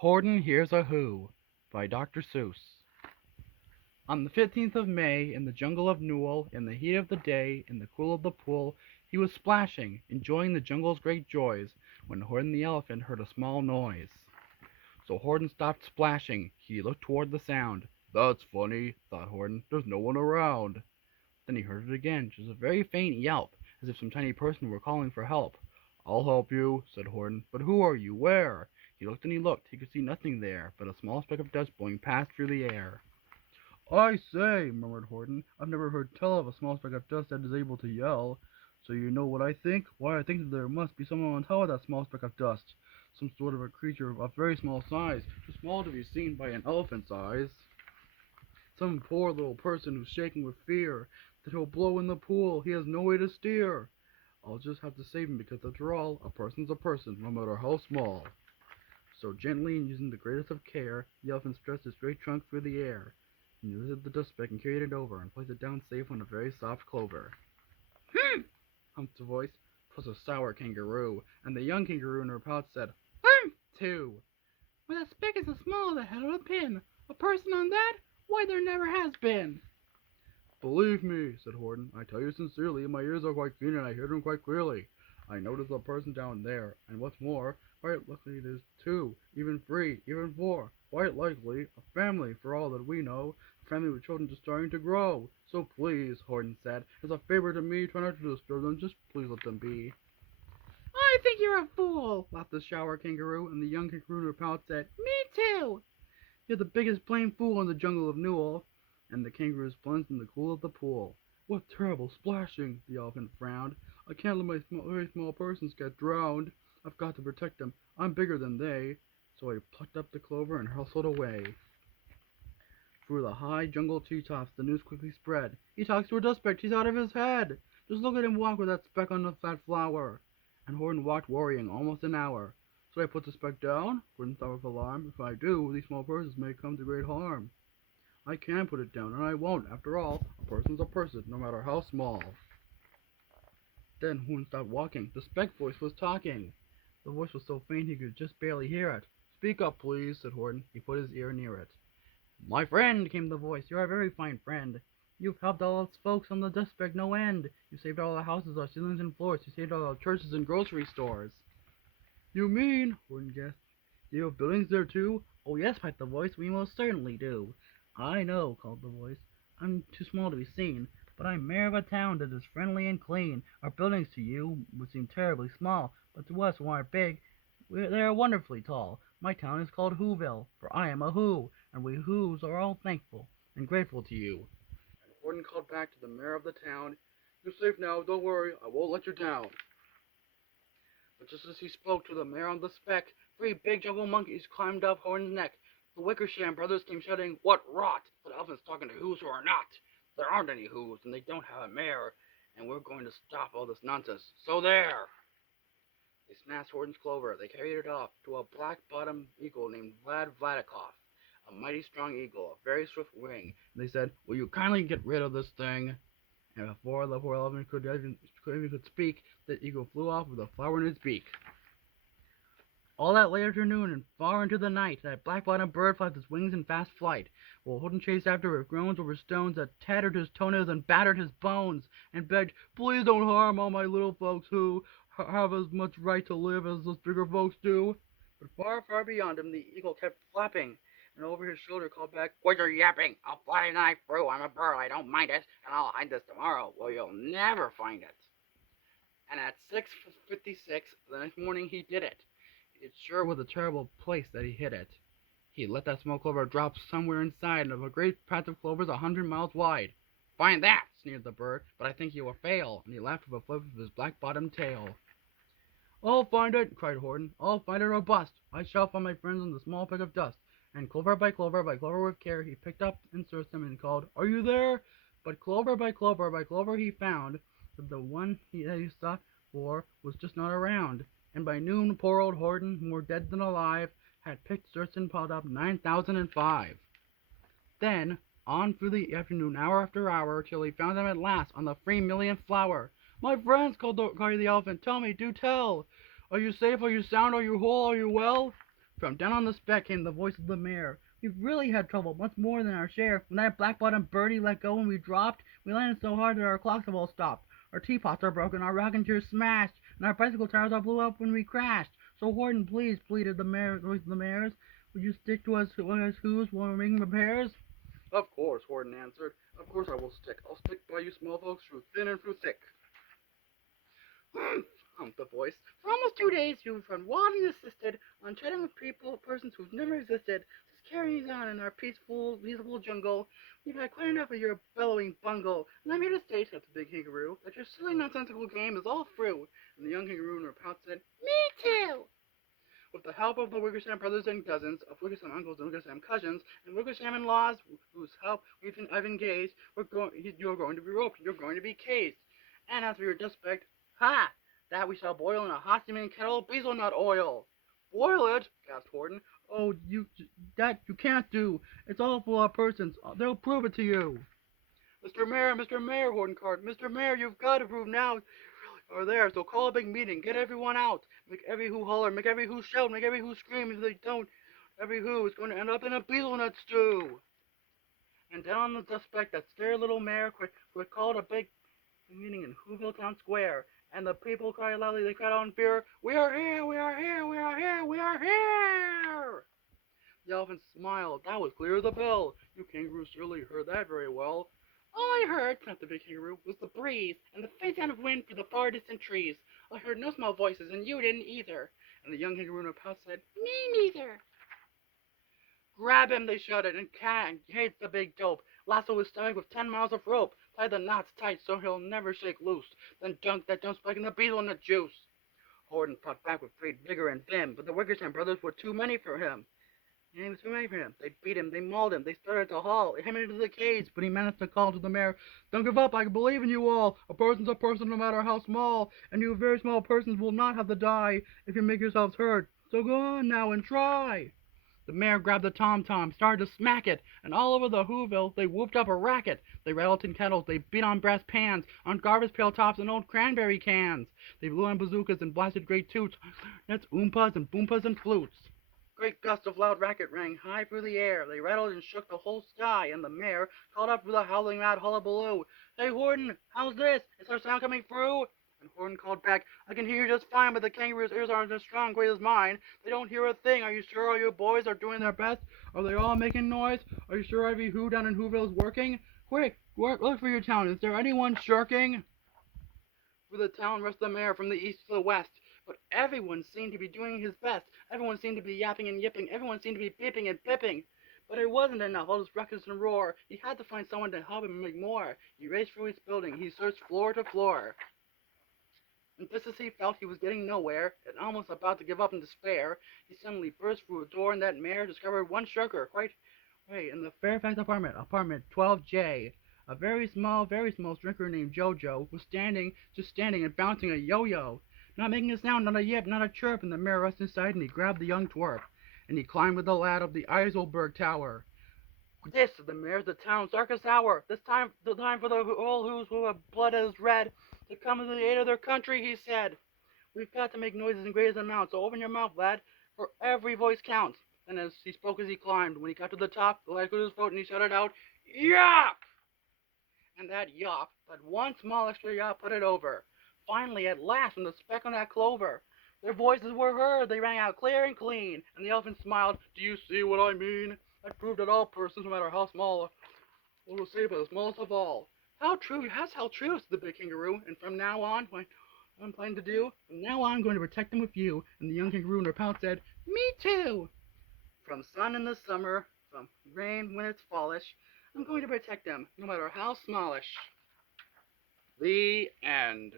Horton Hears A Who by Dr. Seuss. On the 15th of May, in the jungle of Newell, in the heat of the day, in the cool of the pool, he was splashing, enjoying the jungle's great joys, when Horton the elephant heard a small noise. So Horton stopped splashing. He looked toward the sound. "That's funny," thought Horton. "There's no one around." Then he heard it again, just a very faint yelp, as if some tiny person were calling for help. "I'll help you," said Horton. "But who are you? Where?" He looked and he looked. He could see nothing there but a small speck of dust blowing past through the air. "I say," murmured Horton, "I've never heard tell of a small speck of dust that is able to yell. So you know what I think? Why, I think that there must be someone on top of that small speck of dust. Some sort of a creature of very small size, too small to be seen by an elephant's eyes. Some poor little person who's shaking with fear that he'll blow in the pool. He has no way to steer. I'll just have to save him because after all, a person's a person, no matter how small." So gently and using the greatest of care, the elephant stretched his great trunk through the air. And he lifted the dust speck and carried it over and placed it down safe on a very soft clover. "Hm!" humped a voice. 'Twas a sour kangaroo, and the young kangaroo in her pouch said, "Hm!" too. "Why, that speck is as small as the head of a pin. A person on that? Why, there never has been." "Believe me," said Horton, "I tell you sincerely, my ears are quite keen and I hear them quite clearly. I notice a person down there, and what's more, quite likely it is two, even three, even four, quite likely a family for all that we know, a family with children just starting to grow. So please," Horton said, "as a favor to me, try not to disturb them, just please let them be." "I think you're a fool," laughed the shower kangaroo, and the young kangaroo in her pouch said, "Me too." "You're the biggest plain fool in the jungle of Newell." And the kangaroos plunged in the cool of the pool. "What terrible splashing!" The elephant frowned. "I can't let my very small persons get drowned. I've got to protect them. I'm bigger than they." So he plucked up the clover and hustled away. Through the high jungle treetops the news quickly spread. "He talks to a dust speck. He's out of his head. Just look at him walk with that speck on the fat flower." And Horton walked worrying almost an hour. "Should I put the speck down?" Horton thought with alarm. "If I do, these small persons may come to great harm." "I can put it down, and I won't. After all, a person's a person, no matter how small." Then Horton stopped walking. The speck voice was talking. The voice was so faint he could just barely hear it. "Speak up, please," said Horton. He put his ear near it. "My friend," came the voice, "you're a very fine friend. You've helped all us folks on the dust speck no end. You saved all the houses, our ceilings and floors. You saved all our churches and grocery stores." "You mean," Horton guessed, "you have buildings there too?" "Oh yes," piped the voice, "we most certainly do." "I know," called the voice. "I'm too small to be seen, but I'm mayor of a town that is friendly and clean. Our buildings to you would seem terribly small, but to us who aren't big, they are wonderfully tall. My town is called Whoville, for I am a Who, and we Whos are all thankful and grateful to you." And Horton called back to the mayor of the town, "You're safe now, don't worry, I won't let you down." But just as he spoke to the mayor on the speck, three big jungle monkeys climbed up Horton's neck. The Wickersham brothers came shouting, "What rot! The elephant's talking to Whos who are not. There aren't any Whos, and they don't have a mayor, and we're going to stop all this nonsense. So there!" They snatched Horton's clover. They carried it off to a black-bottomed eagle named Vladikoff, a mighty strong eagle, a very swift wing. And they said, "Will you kindly get rid of this thing?" And before the poor elephant could speak, the eagle flew off with a flower in its beak. All that late afternoon and far into the night, that black-bottomed bird flapped its wings in fast flight, while Horton chased after it with groans over stones that tattered his toenails and battered his bones, and begged, "Please don't harm all my little folks who have as much right to live as those bigger folks do." But far, far beyond him, the eagle kept flapping, and over his shoulder called back, "Quit your yapping! I'll fly tonight through. I'm a bird, I don't mind it, and I'll hide this tomorrow, where you'll never find it." And at 6:56 the next morning he did it. It sure was a terrible place that he hid it. He let that small clover drop somewhere inside of a great patch of clovers 100 miles wide. "Find that!" sneered the bird, "but I think you will fail," and he laughed with a flip of his black-bottomed tail. "I'll find it!" cried Horton. "I'll find it or bust! I shall find my friends in the small peck of dust." And clover by clover by clover with care he picked up and searched them and called, "Are you there?" But clover by clover by clover he found that the one he sought for was just not around. And by noon poor old Horton, more dead than alive, had picked, searched, and piled up 9,005. Then on through the afternoon, hour after hour, till he found them at last on the 3,000,000th flower. "My friends," cried the elephant, "tell me, do tell! Are you safe? Are you sound? Are you whole? Are you well?" From down on the speck came the voice of the mayor. We've really had trouble, much more than our share. When that black-bottomed birdie let go and we dropped, we landed so hard that our clocks have all stopped. Our teapots are broken, our rocking chairs smashed, and our bicycle tires all blew up when we crashed. So Horton, please, pleaded the mayor, voice of the mayor's, would you stick to us who's while we're making repairs? Of course, Horton answered. Of course I will stick. I'll stick by you small folks through thin and through thick. Humped the voice. For almost 2 days you've been wadding assisted on chatting with persons who've never existed. Just carrying on in our peaceful jungle. We've had quite enough of your bellowing bungle, and I'm here to state, said the big kangaroo, that your silly nonsensical game is all through. And the young kangaroo in her pouch said, Me too! With the help of the Wickersham brothers and cousins, of Wickersham uncles and Wickersham cousins, and Wickersham in-laws, whose help I've engaged, you're going to be roped, you're going to be cased. And as for your suspect, ha! That we shall boil in a hot steaming kettle of hazelnut oil. Boil it, gasped Horton. Oh, that you can't do. It's all for our persons. They'll prove it to you. Mr. Mayor, Horton called. Mr. Mayor, you've got to prove now are there, so call a big meeting, get everyone out, make every who holler, make every who shout, make every who scream. If they don't, every who is going to end up in a hazelnut stew. And down on the suspect, that scary little mayor called a big meeting in Whoville Town Square, and the people cried loudly, they cried out in fear, We are here, we are here, we are here, we are here! The elephant smiled. That was clear as a bell. You kangaroos surely heard that very well. All I heard, snapped the big kangaroo, was the breeze and the faint sound of wind through the far distant trees. I heard no small voices, and you didn't either. And the young kangaroo in her pouch said, Me neither. Grab him, they shouted, and hates the big dope. Lasso his stomach with 10 miles of rope. Tie the knots tight so he'll never shake loose. Then dunk that dump spike in the hazelnut juice. Horton fought back with great vigor and vim, but the Wickersham brothers were too many for him. He was too many for him. They beat him, they mauled him, they started to haul him into the cage, but he managed to call to the mayor, Don't give up, I believe in you all. A person's a person no matter how small, and you very small persons will not have to die if you make yourselves heard. So go on now and try. The mayor grabbed the tom-tom, started to smack it, and all over the Whoville they whooped up a racket. They rattled tin kettles, they beat on brass pans, on garbage pail tops and old cranberry cans. They blew on bazookas and blasted great toots, that's oompas and boompas and flutes. Great gusts of loud racket rang high through the air. They rattled and shook the whole sky, and the mayor called up with a howling mad hullabaloo. Hey, Horton, how's this? Is our sound coming through? And Horton called back, I can hear you just fine, but the kangaroo's ears aren't as strong, great as mine. They don't hear a thing. Are you sure all you boys are doing their best? Are they all making noise? Are you sure every who down in Whoville is working? Quick, look for your town. Is there anyone shirking? Through the town rushed the mayor from the east to the west. But everyone seemed to be doing his best. Everyone seemed to be yapping and yipping. Everyone seemed to be beeping and bipping. But it wasn't enough, all this ruckus and roar. He had to find someone to help him make more. He raced through his building. He searched floor to floor. And just as he felt he was getting nowhere, and almost about to give up in despair, he suddenly burst through a door, and that mayor discovered one shirker, quite in the Fairfax apartment 12J. A very small drinker named Jojo was just standing and bouncing a yo-yo. Not making a sound, not a yip, not a chirp, and the mayor rushed inside and he grabbed the young twerp. And he climbed with the lad up the Eiselberg Tower. This, said the mayor, is the town's darkest hour. The time for all who's who have blood as red to come to the aid of their country, he said. We've got to make noises in greatest amount, so open your mouth, lad, for every voice counts. And as he spoke as he climbed, when he got to the top, the lad put his throat and he shouted out, Yop! And that yop, but one small extra yop put it over. Finally, at last, from the speck on that clover, their voices were heard. They rang out clear and clean, and the elephant smiled. Do you see what I mean? I proved that all persons, no matter how small, will say but the smallest of all. How true, how true, said the big kangaroo. And from now on, what I'm planning to do, from now on I'm going to protect them with you. And the young kangaroo in her pouch said, Me too. From sun in the summer, from rain when it's fallish, I'm going to protect them, no matter how smallish. The end.